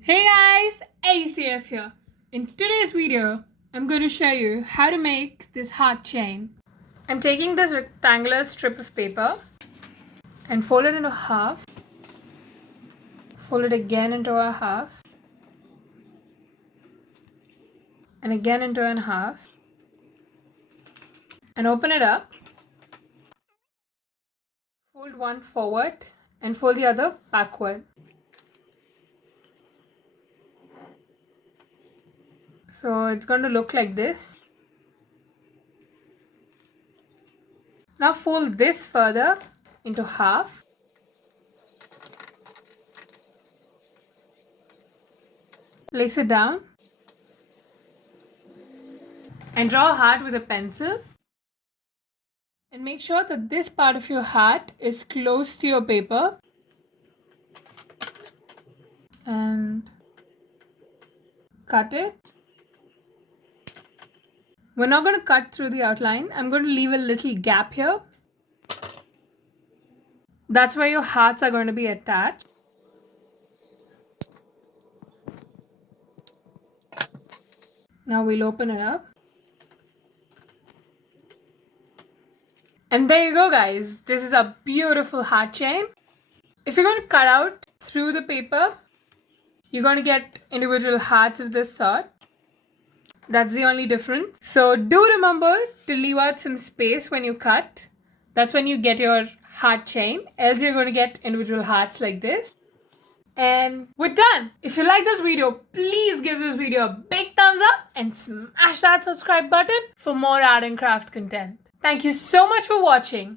Hey guys, ACF here. In today's video, I'm going to show you how to make this heart chain. I'm taking this rectangular strip of paper and fold it into half, fold it again into a half, and again into a half, and open it up, fold one forward and fold the other backward. So it's going to look like this. Now fold this further into half. Place it down and draw a heart with a pencil. And make sure that this part of your heart is close to your paper. And cut it. We're not going to cut through the outline. I'm going to leave a little gap here. That's where your hearts are going to be attached. Now we'll open it up. And there you go, guys. This is a beautiful heart chain. If you're going to cut out through the paper, you're going to get individual hearts of this sort. That's the only difference. So do remember to leave out some space when you cut. That's when you get your heart chain. Else you're going to get individual hearts like this. And we're done. If you like this video, please give this video a big thumbs up and smash that subscribe button for more art and craft content. Thank you so much for watching.